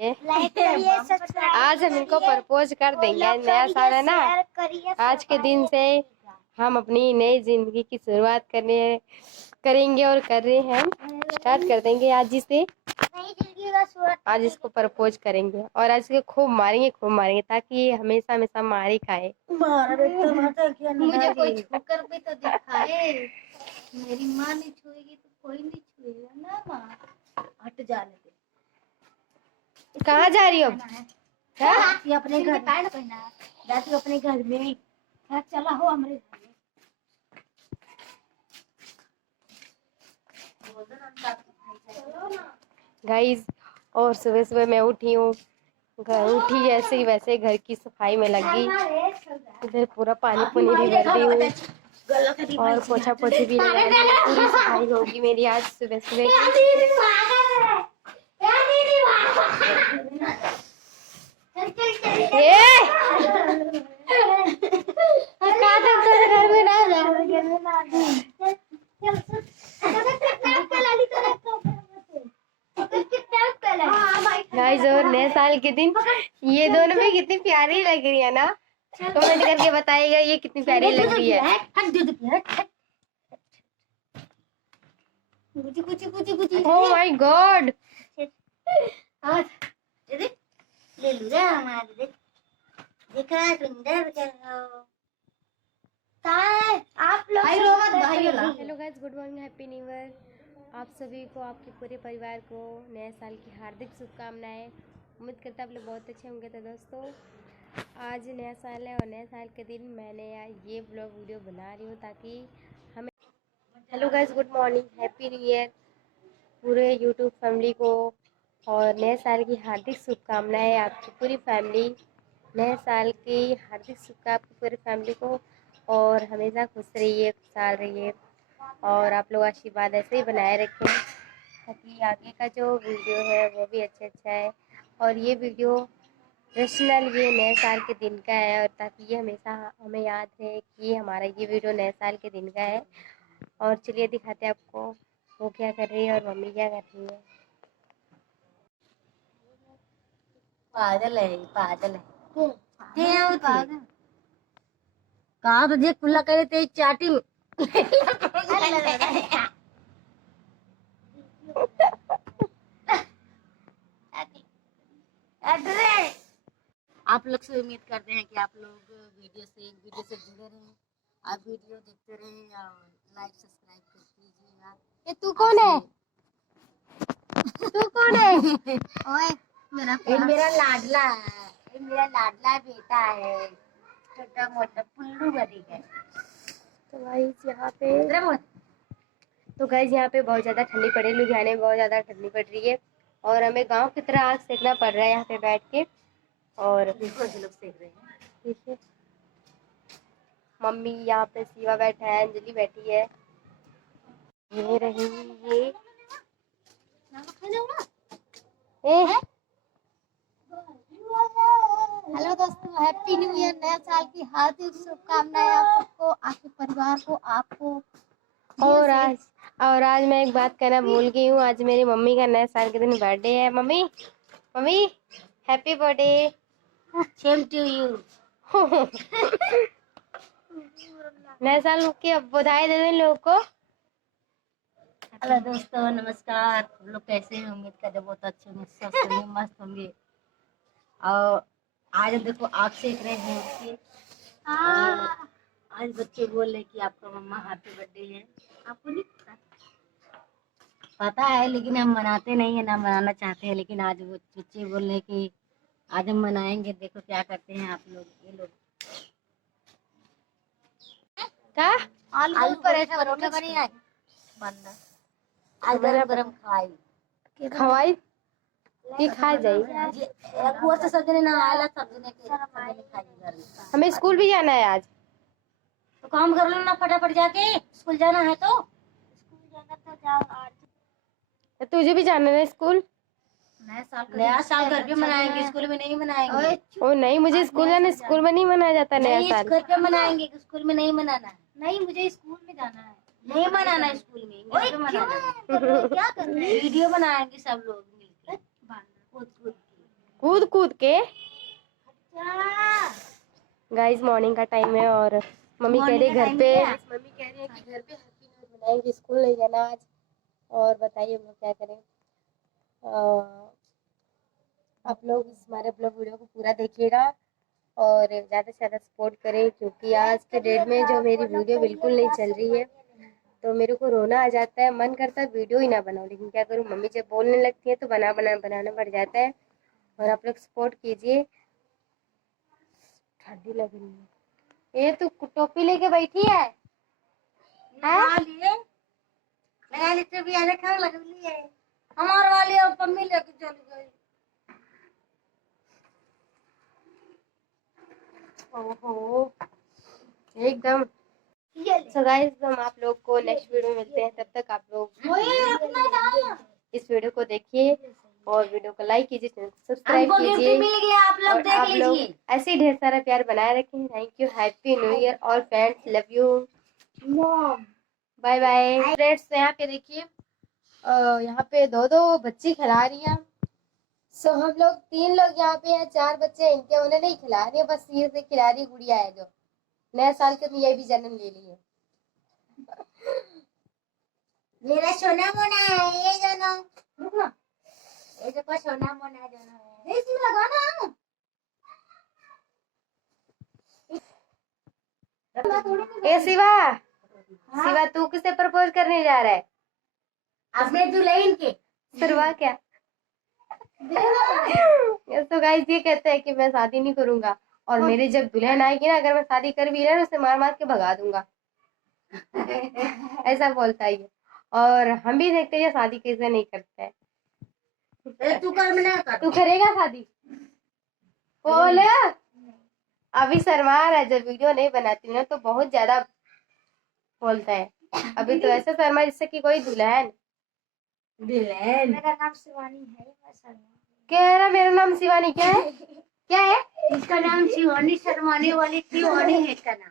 आज हम इनको प्रपोज कर देंगे। नया साल है ना, आज के दिन से हम अपनी नई जिंदगी की शुरुआत करेंगे और कर रहे हैं। स्टार्ट कर देंगे आज ही से। आज इसको प्रपोज करेंगे और आज इसको खूब मारेंगे ताकि ये हमेशा हमेशा मार ही खाए। मुझे कोई छूकर भी तो दिखाए। मेरी माँ नहीं छुएगी तो कोई नहीं छुएगा ना। माँ हट जाने दे। कहाँ जा रही हो? जाती अपने घर पैंट पहना, जाती अपने घर में। चला हो हमारे घर में। गाइस, और सुबह सुबह मैं उठी हूँ। घर उठी जैसे ही वैसे घर की सफाई में लगी। इधर पूरा पानी पुनी भी भर दी हूँ और पोछा पोछी भी लगाई। पूरी सफाई होगी मेरी आज सुबह सुबह। घर में ना गाइस, और नए साल के दिन ये दोनों भी कितनी प्यारी लग रही है ना। कमेंट करके बताइएगा ये कितनी प्यारी लग रही है। ओह माय गॉड, ले लूँगा हमारे देख देखा सुंदर आप लोग। Hello guys, good morning, happy new year. आप सभी को, आपके पूरे परिवार को नए साल की हार्दिक शुभकामनाएं। उम्मीद करता है आप लोग बहुत अच्छे होंगे। तो दोस्तों, आज नया साल है और नए साल के दिन मैंने ये ब्लॉग वीडियो बना रही हूँ ताकि हमें। Hello guys, good morning, happy new year पूरे यूट्यूब फैमिली को और नए साल की हार्दिक शुभकामनाएं आपकी पूरी फैमिली। नए साल की हार्दिक शुभकामनाएं आपकी पूरी फैमिली को और हमेशा खुश रहिए, खुशहाल रहिए और आप लोग आशीर्वाद ऐसे ही बनाए रखें ताकि आगे का जो वीडियो है वो भी अच्छा है। और ये वीडियो पर्सनल ये नए साल के दिन का है और ताकि ये हमेशा हमें याद रहे कि हमारा ये वीडियो नए साल के दिन का है। और चलिए दिखाते हैं आपको वो क्या कर रही है और मम्मी क्या कर रही है। पागल है, पागल है। कहा तो देख खुला करे थे चाटी में। आप लोग से उम्मीद करते हैं कि आप लोग वीडियो से जुड़े रहें। आप वीडियो देखते रहें और लाइक सब्सक्राइब कर कीजिएगा। ये तू कौन है? तू कौन है? ओए मेरा लाडला है। ये मेरा लाडला बेटा है, छोटा मोटा पुल्लू बनी है। तो गाइस यहाँ पे बहुत ज़्यादा ठंडी पड़ी, लुधियाने में बहुत ज़्यादा ठंडी पड़ रही है और हमें गांव की तरह आग सेकना पड़ रहा है यहाँ पे बैठ के। और लोग सेक रहे हैं। ठीक है, मम्मी यहाँ पे शिवा बैठा है, अंजलि बैठी है, ये रही ये हेलो दोस्तों, हैप्पी न्यू ईयर। नया साल की हार्दिक शुभकामनाएं आप सबको, आपके परिवार को, आपको। और आज मैं एक बात कहना भूल गई हूँ। आज मेरी मम्मी का नए साल के दिन बर्थडे है। Mummy happy birthday. Same to you. नए साल की बधाई दे दें लोगों को। हेलो दोस्तों, नमस्कार। आप लोग कैसे हैं? उम्मीद करते बहुत अच्छे होंगे, स्वस्थ होंगे, मस्त होंगे। और आज देखो आग सेक रहे हैं उसके। आज बच्चे बोल रहे कि आपका मम्मा हैप्पी बर्थडे है। आपको नहीं पता है, लेकिन हम मनाते नहीं है, ना मनाना चाहते हैं। लेकिन आज वो बच्चे बोल रहे कि आज हम मनाएंगे। देखो क्या करते हैं आप लोग। ये लोग क्या आलू पराठा बनी आज बंदा। आज गरम खवाई ये खा जाए। हमें स्कूल भी जाना है आज, तो काम कर लो ना फटाफट जाके। स्कूल जाना है तो जाओ आज। तुझे भी जाना है स्कूल। नया साल घर पे मनाएंगे, स्कूल में नहीं मनाएंगे। ओ नहीं, मुझे स्कूल जाना। स्कूल में नहीं मनाया जाता नया साल। घर पे मनाएंगे, स्कूल में नहीं मनाना। नहीं, मुझे स्कूल में जाना है। नहीं मनाना स्कूल में, घर पे मनाना। क्या कर रहे हैं? वीडियो बनाएंगे सब लोग मिलकर। कूद कूद के। गाइस मॉर्निंग का टाइम है और मम्मी कह रही है घर पे, मम्मी कह रही है कि घर पे हैप्पी न्यू ईयर मनाएंगे, स्कूल नहीं जाना आज। और बताइए हम लोग क्या करें। आप लोग हमारे ब्लॉग वीडियो को पूरा देखिएगा और ज़्यादा से ज़्यादा सपोर्ट करें, क्योंकि आज के डेट में जो मेरी वीडियो बिल्कुल नहीं चल रही है तो मेरे को रोना आ जाता है, मन करता है वीडियो ही ना बनाऊं, लेकिन क्या करूं, मम्मी जब बोलने लगती है तो बनाना पड़ जाता है। और आप लोग सपोर्ट कीजिए। ठंडी लग रही है। ये तू टोपी लेके बैठी है? लगा ली तो भी आने खा लग रही है हमारे वाली और मम्मी लेके चल गई। ओहो एकदम। सो गाइस हम आप लोग को नेक्स्ट वीडियो में मिलते हैं, तब तक आप लोग इस वीडियो को देखिए और वीडियो को लाइक कीजिए, चैनल को सब्सक्राइब कीजिए। मिल गया, आप लोग देख लीजिए। ऐसे ही ढेर सारा प्यार बनाए रखें। Thank you, happy new year और friends, love you, bye bye. Friends यहाँ पे देखिए, यहाँ पे दो दो बच्ची खिला रही है। सो हम लोग 3 लोग यहाँ पे हैं, 4 बच्चे हैं, इनके उन्हें नहीं खिला रही है, बस ये से खिला रही गुड़िया है जो नया साल के ये भी जन्म ले ली है। मेरा सोना मोना है ये जानो, ये देखो सोना मोना जानो है, इसी लगाना। ए शिवा, शिवा तू किसे प्रपोज करने जा रहा है? अपने दुल्हन के। सरवा क्या? तो गाइस ये कहते हैं कि मैं शादी नहीं करूंगा और मेरी जब दुल्हन आएगी ना, अगर मैं शादी कर भी ना उसे मार मार के भगा दूंगा। ऐसा बोलता है ये। और हम भी देखते हैं शादी कैसे नहीं करता है। तू कर मैं कर, तू करेगा शादी? बोल। अभी शर्मा रहा है, जब वीडियो नहीं बनाती हूँ ना तो बहुत ज्यादा बोलता है। अभी तो ऐसा शर्मा जिससे कि कोई दुल्हन। मेरा नाम शिवानी है, मैं शर्मा। क्या है ना, मेरा नाम शिवानी क्या है? क्या है? इसका नाम शिवानी शर्माने वाली शिवानी है इसका नाम।